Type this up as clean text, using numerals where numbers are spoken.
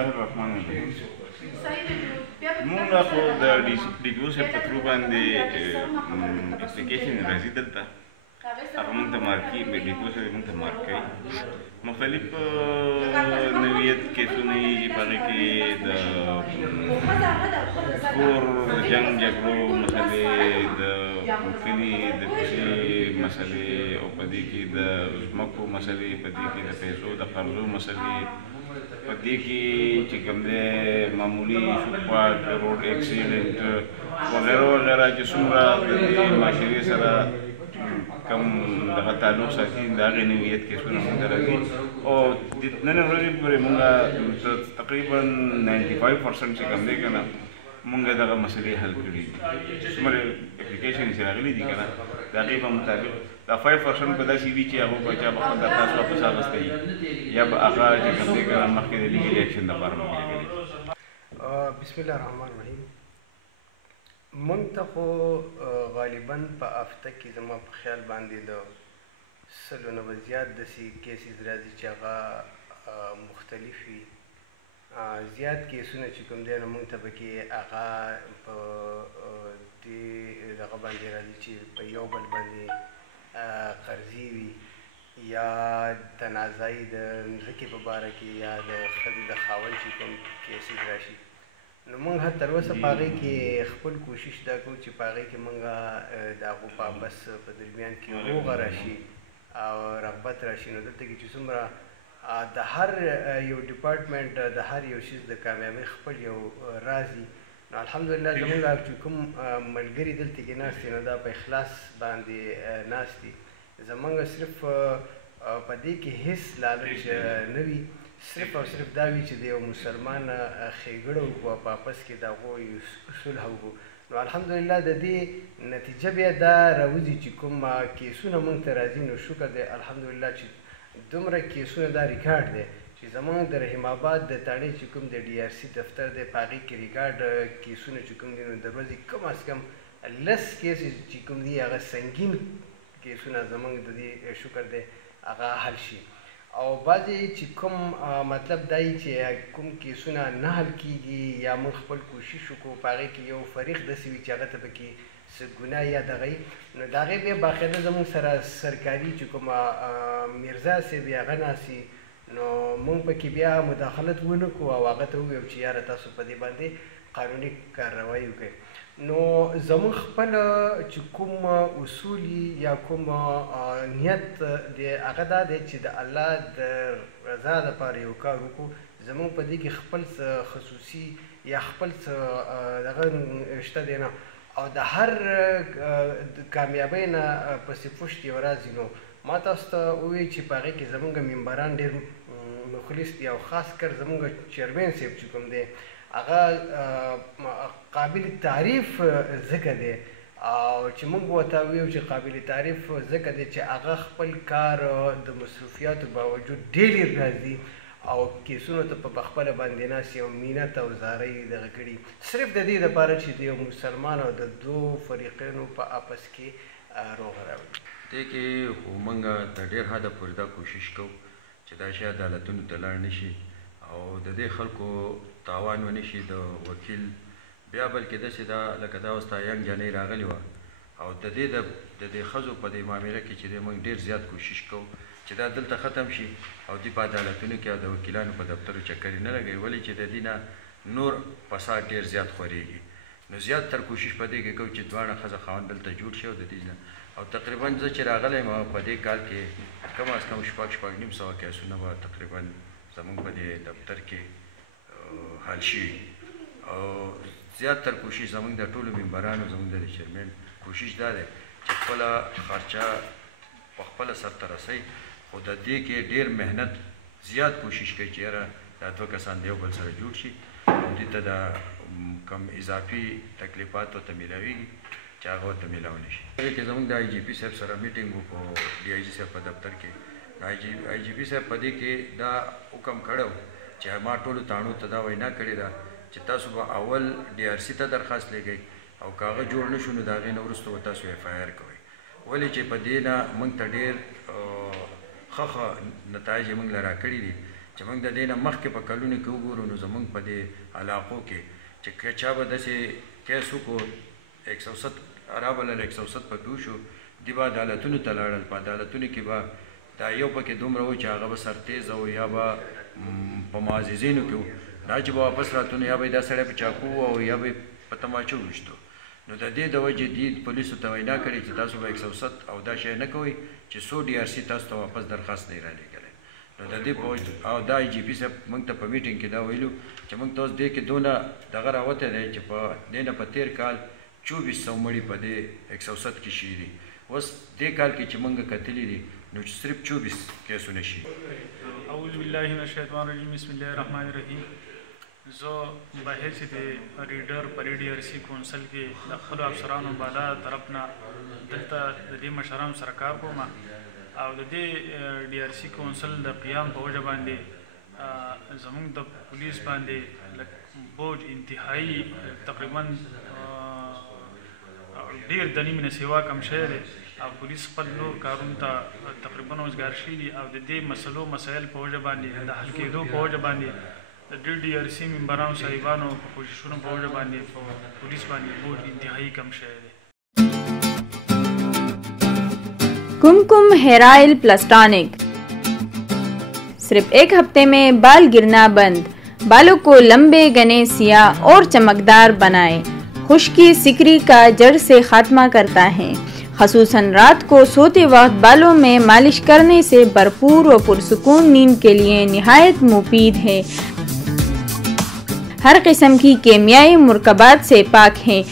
الله الرحمن الرحیم مونږ خو د ډیپو صاحب په تھرو باندې اپلیکیشن راځي دلته هغه مونږ ته مارکي ډیپو صاحب مونږ ته مارک کوي مختلف نوعیت کیسونه یي چې په هغې کې د کور د جنګ جګړو مسلې د کلي د کوڅې مسلې او په دې کې د ځمکو مسلې په دې کې د پیسو د قرضو مسلې په دې کې چې کوم دی معمولي فوټپاټ روډ اکسیډنټ وغیره وغیره چې څومره د دې معاشرې سره کم دغه تعلق ساتي د هغې نوعیت کیسونه مونږ ته راځي او د نننۍ ورځې پورې مونږ تقریبا 95% چې کوم دی که نه مونږ دغه مسلې حل کړي دي څومره اپلیکیشن چې راغلي دي که نه د هغې په مطابق دا 5% به داسې وي چې هغو به چا به خپل درخواست واپس اخیستی یا به هغه چې کوم دی که نه مخکې د لیګل ایکشن دپاره مونږ لګوي. بسم الله الرحمن الرحیم. مونږ ته خو غالبا په هفته کې زما په خیال باندې د 100 نه به زیات داسې کیسز راځي چې هغه مختلف وي. زیات کیسونه چې کوم دی نو مونږ ته پکې هغه په دې دغه باندې راځي چې په یو بل باندې قرضې وي یا تنازعي د مځکې په باره کې یا د ښځې د خاوند چې کوم کیسز راشي نو مونږ تر اوسه په هغې کې خپل کوشش دا کوو چې په هغې کې مونږ د هغو په بس په درمیان کې روغه راشي او رغبت راشي. نو دلته کې چې څومره د هر یو ډپارټمنټ د هر یو شیز د کامیابۍ خپل یو راز وي. نو الحمدلله زموږ چې کوم ملګري دلته کې ناست دي نو دا په اخلاص باندې ناست دي. زموږ صرف په دې کې هیڅ لالچ نه وي، صرف او صرف دا وي چې د یو مسلمان ښېګړه وکړو او په آپس کې د هغو صلح وکړو. نو الحمدلله د دې نتیجه بیا دا راوځي چې کوم کیسونه موږ ته راځي نو شکر دی الحمدلله چې دومره کیسونه دا ریکارډ دی چې زموږ د رحیم آباد د تاڼې چې کوم د ډي آر سی دفتر دی په هغې کې ریکارډ کیسونه چې کوم دي نو د ورځې کم از کم 10 کیسز چې کوم دي هغه سنګین کیسونه زموږ د دې شکر دی هغه حل شي. او بعضې چې کوم مطلب دا یي چې کوم کیسونه نه حل کیږي یا موږ خپل کوشش وکړو په هغې کې یو فریق داسې وي چې هغه ته پکې څه ګناه یا دغه یي نو د هغې بیا باقاعده زموږ سره سرکاري چې کومه میرزا صاحب یې هغه ناست وي نو موږ پکې بیا مداخلت ونه کړو او هغه ته وویو چې یاره تاسو په دې باندې قانوني کارروایي وکړئ. نو زموږ خپل چې کوم اصول یا کوم نیت دی هغه دا دی چې د الله د رضا دپاره یو کار وکړو. زموږ په دې کې خپل څه خصوصي یا خپل څه دغه شته دی نه او د هر کامیابۍ نه پسې پشت یو راز وي. نو ما تاسو ته ووایي چې په هغې کې زموږ ممبران ډېر مخلص دي او خاص کر زموږ چیرمین صاحب چې کوم دی هغه قابل تعریف ځکه دی او چې موږ ورته وویو چې قابل تعریف ځکه دی چې هغه خپل کار د مصروفیاتو باوجود ډېر راځي او کیسونو ته په خپله باندې ناست یو مینت او زارۍ دغه کړي صرف د دې دپاره چې د یو مسلمان او د دوو فریقینو په آپس کې روغه راوړي. دې کې خو موږ تر ډېر حده پورې دا کوشش کوو چې دا شی عدالتونو ته لاړ نه شي او د دې خلکو تاوان ونه شي د وکیل بیا بلکې داسې دا لکه دا اوس تا ینګ جانۍ راغلې وه او د دې ښځو په دې معامله کې چې دی موږ ډېر زیات کوشش کوو چې دا دلته ختم شي او دوی په عدالتونو کې او د وکیلانو په دفترو چکرې نه لګوي ولې چې د دې نه نور فساد ډېر زیات خورېږي. نو زیات تر کوشش په دې کې کوو چې دواړه ښځه خاوند دلته جوړ شي او د دې نه او تقریبا زه چې راغلی یم په دې کال کې کم از کم 6-6.5 کیسونه به تقریبا زموږ په دې دفتر کې حل شوي او زیات تر کوشش زموږ د ټولو ممبرانو زموږ د چیرمین کوشش دا دی چې خپله خرچه په خپله سرته رسوي خو د دې کې ډېر محنت زیات کوشش کوي چې یاره دا دوه کسان د یو بل سره جوړ شي او دې ته د کم اضافي تکلیفات ورته میلاویږي چې هغه ورته میلاو نه شي. دې کې زموږ د آی جي پي صاحب سره میټینګ وکړو ډي آی جي صاحب په دفتر کې آی جي پي صاحب په دې کې دا حکم کړی و چې ما ټولو تاڼو ته دا وینا کړې ده چې تاسو به اول ډي آر سی ته درخواست لګئ او که هغه جوړ نه شو نو د هغې نه وروسته به تاسو ایف آی آر کوئ ولې چې په دې نه موږ ته ډېر ښه نتایج یې موږ له راکړي دي چې موږ د دې نه مخکې په کلونو کې وګورو نو زموږ په دې علاقو کې چې که چا به داسې کیس وکړو 170 رابلل 170 پکې وشو دي به عدالتونو ته لاړل په عدالتونو کې به دا یو پکې دومره و چې هغه به سرتیز او یا به په معززینو کې و دا چې به واپس راتلو یا به یې دا سړی په چاقو او یا به یې په تماچو ویشتو نو د دې د وجې دې پولیسو ته وینا کړې چې تاسو به 170 او دا شی نه کوئ چې 100 DRC تاسو ته واپس درخواست نه یې رالېږلی نو د دې په وجه او دا IGP صاحب موږ ته په میټینګ کې دا ویلو چې موږ ته اوس دې کې دونه دغه راوتی دی چې په دې نه په تېر کال 2400 مړي په دې 170 کې شوي دي اوس دې کال کې چې موږ کتلي دي نو چې صرف 24 کیسونه شي. اعوذ بالله من الشیطان الرجیم بسم الله الرحمن الرحیم. زه په حیثیت ریډر په DRC کونسل کې د خپلو افسرانو بالا طرف نه دلته د دې مشرانو سره کار کوم او د دې DRC کونسل د قیام په وجه باندې زموږ د پولیس باندې بوج انتهایی تقریبا ډېر د نیمې نه سیوا کم شوی دی او پولیس خپل نور کارونو ته تقریبا وزګار شوي دي او د دې مسایل په وجه باندې د حل کېدو په وجه باندې د DRC ممبرانو صاحبانو په کوششونو په وجه باندې پولیس باندې بوج انتهایی کم شوی دی. कुमकुम hair oil plus tonic सिर्फ 1 हफ्ते में बाल गिरना बंद, बालों को लंबे घने सियाह और चमकदार बनाए, खुश्की सिकरी का जड़ से खात्मा करता है। ख़ुसूसन रात को सोते वक्त बालों में मालिश करने से भरपूर और पुरसुकून नींद के लिए निहायत मुफीद है। हर किस्म की केमियाई मुरकबात से पाक है।